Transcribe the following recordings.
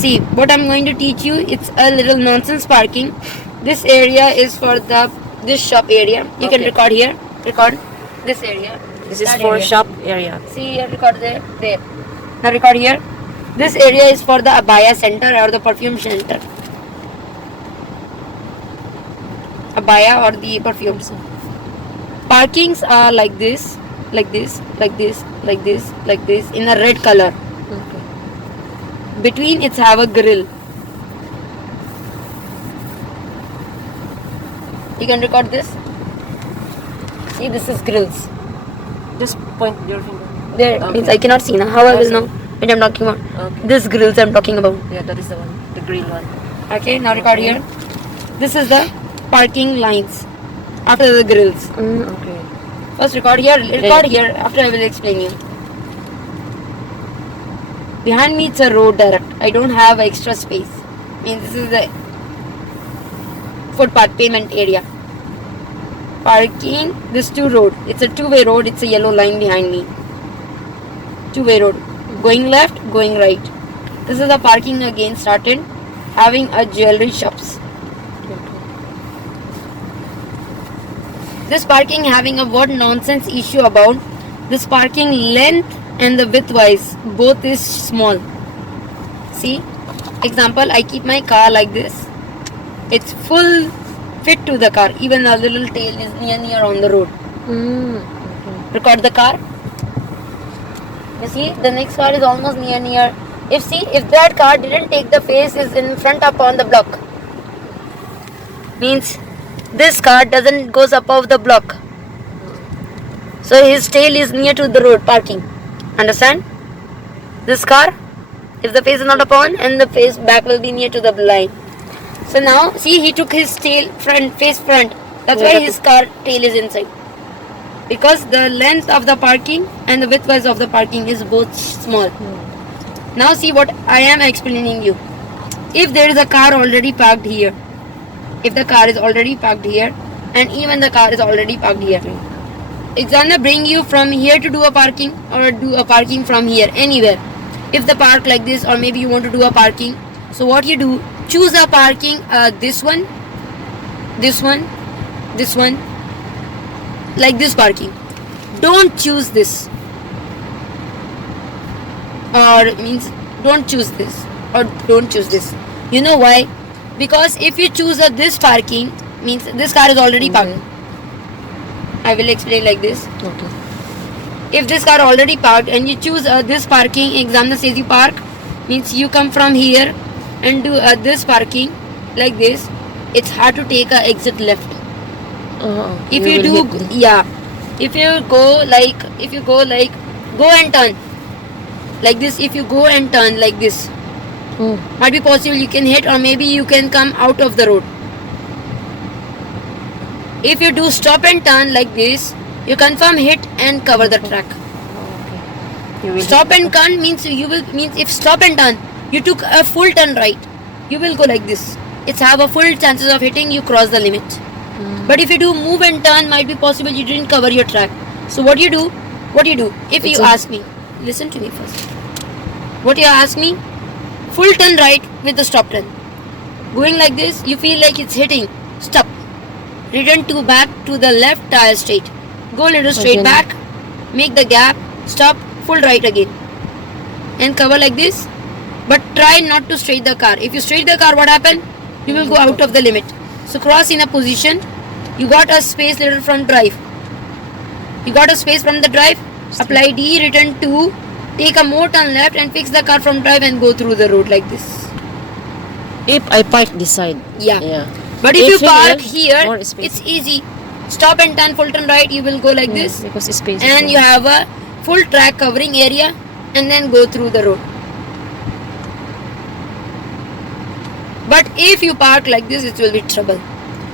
See, what I'm going to teach you, it's a little nonsense parking. This area is for this shop area. You can record here. Record this area. This is for shop area. See here, record there. Now record here. This area is for the abaya center or the perfume center. Abaya or the perfume. Parkings are like this, like this, like this, like this, like this in a red color. Okay. Between it's have a grill. You can record this. See, this is grills. Just point your finger. There Okay. means I cannot see now. How I will know what I'm talking about? Okay. This grills I'm talking about. Yeah, that is the one. The green one. Okay, now record here. This is the parking lines after the grills. Okay. First record here. Record here. After I will explain you. Behind me it's a road direct. I don't have extra space. Means this is the footpath payment area. Parking. This road. It's a two-way road. It's a yellow line behind me. Two-way road. Going left, going right. This is the parking again started. Having a jewelry shops. This parking having a what nonsense issue about this parking length and the width wise both is small. See, example, I keep my car like this. It's full fit to the car. Even the little tail is near on the road. Okay. Record the car. You see, the next car is almost near. If that car didn't take the face is in front up on the block. Means this car doesn't goes above the block. So his tail is near to the road parking. Understand? This car, if the face is not upon and the face back will be near to the line. So now see he took his tail face front. That's why his car tail is inside. Because the length of the parking and the width wise of the parking is both small. Now see what I am explaining you. If there is a car already parked here, if the car is already parked here and even the car is already parked here, it's gonna bring you from here to do a parking or do a parking from here, anywhere. If the park like this or maybe you want to do a parking, so what you do, choose a parking, this one, like this parking. Don't choose this. Or means don't choose this or don't choose this. You know why? Because if you choose this parking, means this car is already parked. I will explain like this. Okay. If this car already parked and you choose this parking, examiner says you park, means you come from here and do this parking like this. It's hard to take a exit left. If you do, yeah. If you go like, go and turn like this. If you go and turn like this, might be possible you can hit or maybe you can come out of the road. If you do stop and turn like this, you confirm hit and cover the track. Stop and turn means if stop and turn, you took a full turn right, you will go like this. It's have a full chances of hitting, you cross the limit. But if you do move and turn, might be possible you didn't cover your track. So what you do? If you ask me, listen to me first. What you ask me? Full turn right with the stop turn. Going like this, you feel like it's hitting. Stop. Return to back to the left tire straight. Go little straight back. Make the gap. Stop. Full right again. And cover like this. But try not to straight the car. If you straight the car, what happen? You will go out of the limit. So cross in a position. You got a space little from drive. You got a space from the drive. Apply D. Return to. Take a more turn left and fix the car from drive and go through the road like this. If I park this side. Yeah. But if you park here, it's easy. Stop and turn full turn right, you will go like this. Because it's space. And you have a full track covering area and then go through the road. But if you park like this, it will be trouble.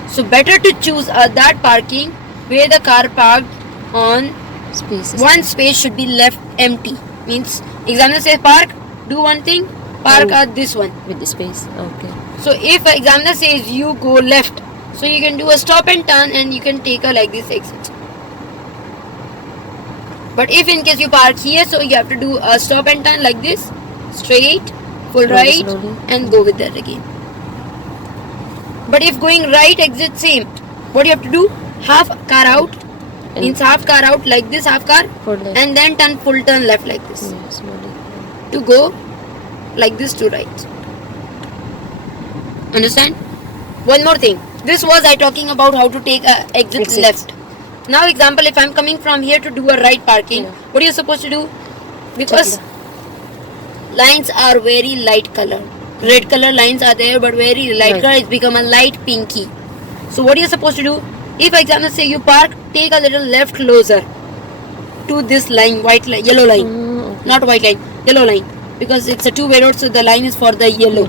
So better to choose that parking where the car parked on spaces. One space should be left empty. Means examiner says park, do one thing, park at this one. With the space, okay. So if examiner says you go left, so you can do a stop and turn and you can take a like this exit. But if in case you park here, so you have to do a stop and turn like this, straight, pull Slowly, right slowly. and go with that again. But if going right, exit same. What you have to do? Half car out. And- Means half car out like this, half car. For left. And then turn full turn left like this. Yeah, slowly. To go like this to right. Understand? One more thing. This was I talking about how to take a exit Exit. left. Now example, if I'm coming from here to do a right parking, Yeah. what are you supposed to do? Because lines are very light color. Red color lines are there, but very light Right. color. It's become a light pinky. So what are you supposed to do? If example say you park, take a little left closer to this line, white line, yellow line, Okay. not white line, yellow line, because it's a two-way road, so the line is for the yellow.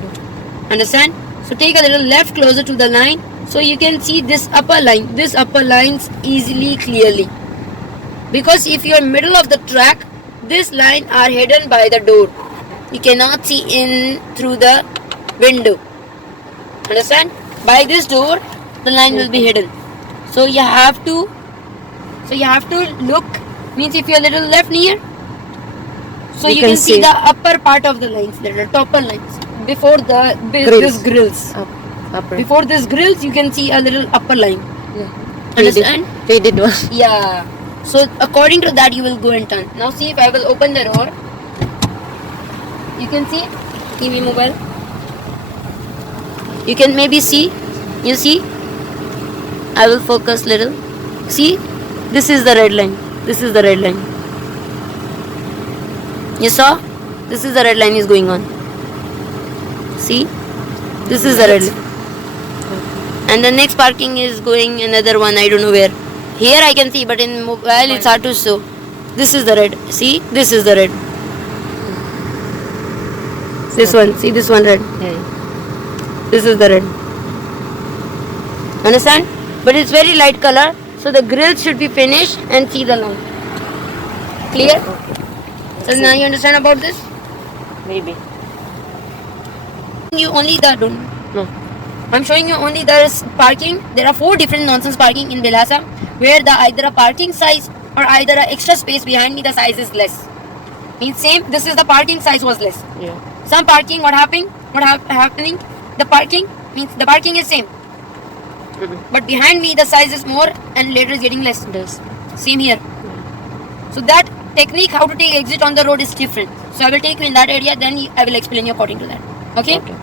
Understand? So take a little left closer to the line, so you can see this upper line. This upper lines easily, clearly. Because if you're middle of the track, this line are hidden by the door. You cannot see in through the window. Understand? By this door, the line will be hidden. So you have to. Look. Means if you're a little left near, so you can see see. the upper part of the lines, the topper lines before the Grills. this grills. Upper. Before this grills, you can see a little upper line. Yeah. Understand? Faded one. Yeah. So according to that, you will go and turn. Now see if I will open the door. You can see. Give me mobile. You can maybe see. You see. I will focus little. See. This is the red line. This is the red line. You saw? This is the red line is going on. See? This is the red line. And the next parking is going another one, I don't know where. Here I can see, but in mobile it's hard to show. This is the red. See? This is the red. This one. See this one red. Yeah. This is the red. Understand? But it's very light color. So the grill should be finished and see the line. Clear? So now you understand about this? Maybe. You only the don't. No. I'm showing you only the parking. There are 4 different nonsense parking in Bilhassa, where the either a parking size or either a extra space behind me, the size is less. Means same. This is the parking size was less. Yeah. Some parking, what happening? The parking means the parking is same, but behind me the size is more and later is getting less. Does. Same here. So that technique how to take exit on the road is different. So I will take you in that area, then I will explain you according to that. Okay? Okay.